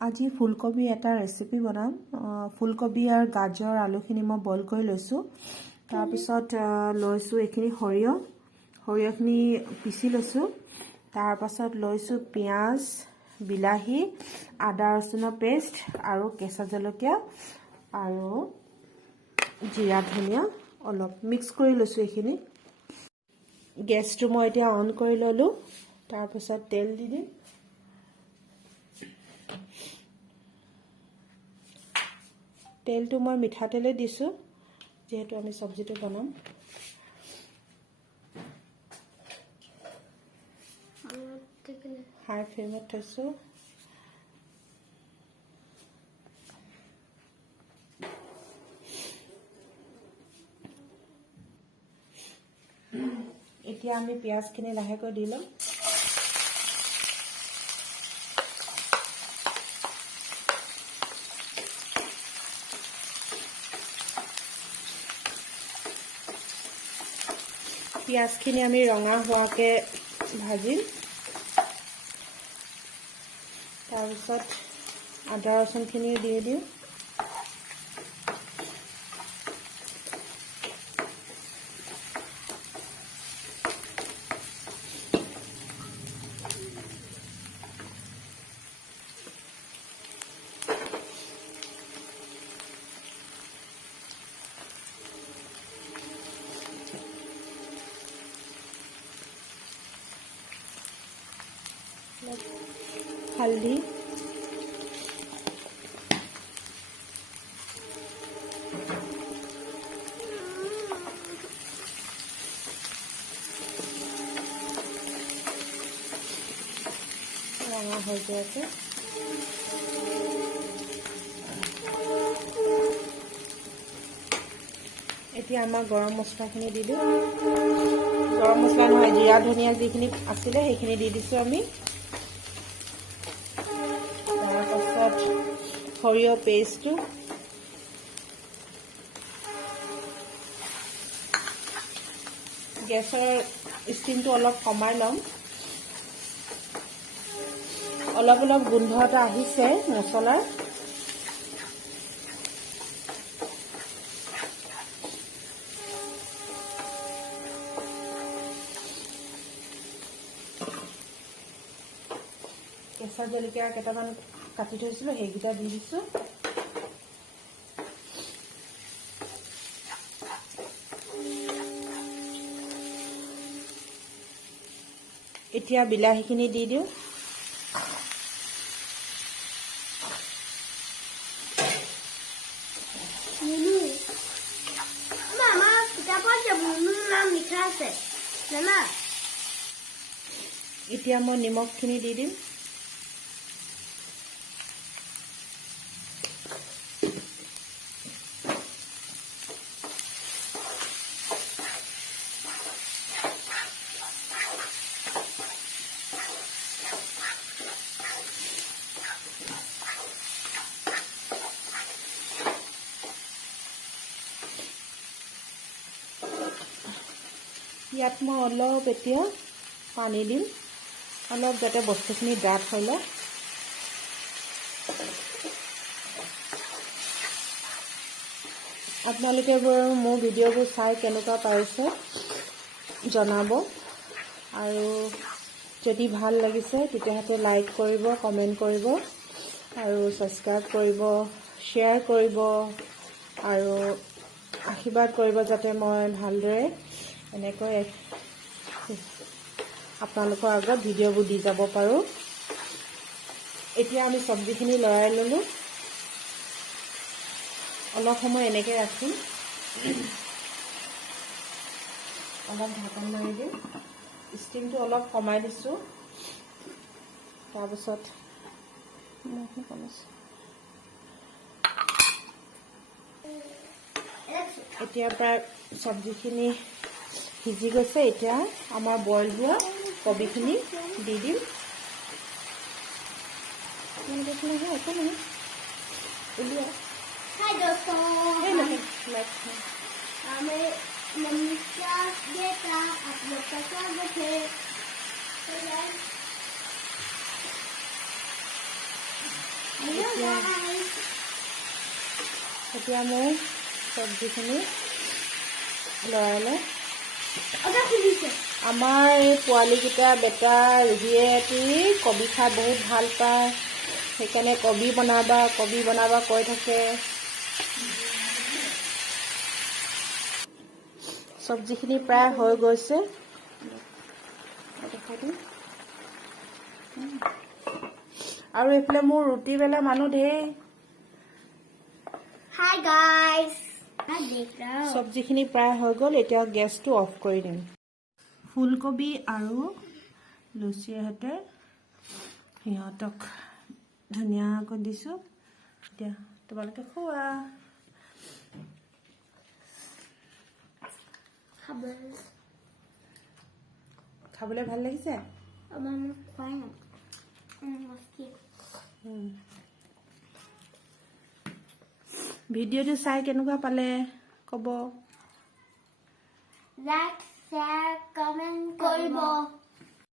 আজি ফুলকবি এটা ৰেচিপি বনাম। ফুলকবি আৰু গাজৰ আলুখিনি মই বইল কৰি লৈছোঁ। তাৰপিছত লৈছোঁ এইখিনি সৰিয়হখিনি পিচি লৈছোঁ। তাৰপাছত লৈছোঁ পিঁয়াজ, বিলাহী, আদা ৰচুনৰ পেষ্ট আৰু কেঁচা জলকীয়া আৰু জিৰা ধনিয়া অলপ মিক্স কৰি লৈছোঁ। এইখিনি গেছটো মই এতিয়া অন কৰি ল'লোঁ। তাৰপিছত তেল দি দিম। তেলটো মই মিঠাতেলে দিছোঁ, যিহেতু আমি চব্জিটো বনাম। হাই ফ্লেমত থৈছোঁ। এতিয়া আমি পিঁয়াজখিনি লাহেকৈ দি ল'ম। পিঁয়াজখিনি আমি ৰঙা হোৱাকৈ ভাজিম। তাৰপিছত আদা ৰচুনখিনি দি দিওঁ। হালধি, ৰঙা হৈ যোৱাকৈ এতিয়া আমাৰ গৰম মছলাখিনি দি দিওঁ। গৰম মছলা নহয়, জিৰা ধনিয়া যিখিনি আছিলে সেইখিনি দি দিছোঁ আমি। তাৰপাছত সৰিয়হ পেষ্টটো, গেছৰ ষ্টিমটো অলপ কমাই ল'ম। অলপ অলপ গোন্ধ এটা আহিছে মছলাৰ। কেঁচা জলকীয়া কেইটামান কাটি থৈছিলোঁ, সেইকেইটা দি দিছোঁ। এতিয়া বিলাহীখিনি দি দিওঁ। এতিয়া মই নিমখখিনি দি দিম। ইয়াত মই অলপ এতিয়া পানী দিম, অলপ যাতে বস্তুখিনি ডাঠ হৈ লয়। আপোনালোকে মোৰ ভিডিঅ'বোৰ চাই কেনেকুৱা পাইছে জনাব, আৰু যদি ভাল লাগিছে তেতিয়াহ'লে লাইক কৰিব, কমেণ্ট কৰিব আৰু ছাবস্ক্ৰাইব কৰিব, শ্বেয়াৰ কৰিব আৰু আশীৰ্বাদ কৰিব, যাতে মই ভালদৰে এনেকৈ আপোনালোকৰ আগত ভিডিঅ'বোৰ দি যাব পাৰোঁ। এতিয়া আমি চব্জিখিনি লৰাই ল'লোঁ। অলপ সময় এনেকৈ ৰাখিম, অলপ ঢাকন মাৰি দিম। ষ্টিমটো অলপ কমাই দিছোঁ। তাৰপিছত এতিয়া প্ৰায় চব্জিখিনি সিজি গৈছে। এতিয়া আমাৰ বইল হোৱা কবিখিনি দি দিম। একো নহয়, উলিওৱা। Hai दोस्तों, हमें मम्मी का बेटा आप लोग का स्वागत है। এতিয়া মই চব্জিখিনি লৰালে আমাৰ এই পোৱালীকেইটা বেটা ৰিহিয়েতি কবি খাই বহুত ভাল পায় সেইকাৰণে কবি বনাবা কৈ থাকে চব্জিখিনি প্ৰায় হৈ গৈছে আৰু এইফালে মোৰ ৰুটি বেলা মানুহ ধেৰ Hi guys. I देख रहा हूँ. চব্জিখিনি প্ৰায় হৈ গ'ল এতিয়া গেছটো অফ কৰি দিম ফুলকবি আৰু লুচিৰ সৈতে সিহঁতক ধুনীয়াকৈ দিছোঁ এতিয়া তোমালোকে খোৱা খাবলৈ ভাল লাগিছে अब हम खाएंगे. मस्ती. ভিডিঅ'টো চাই কেনেকুৱা পালে ক'ব Like, share, comment, কৰিব.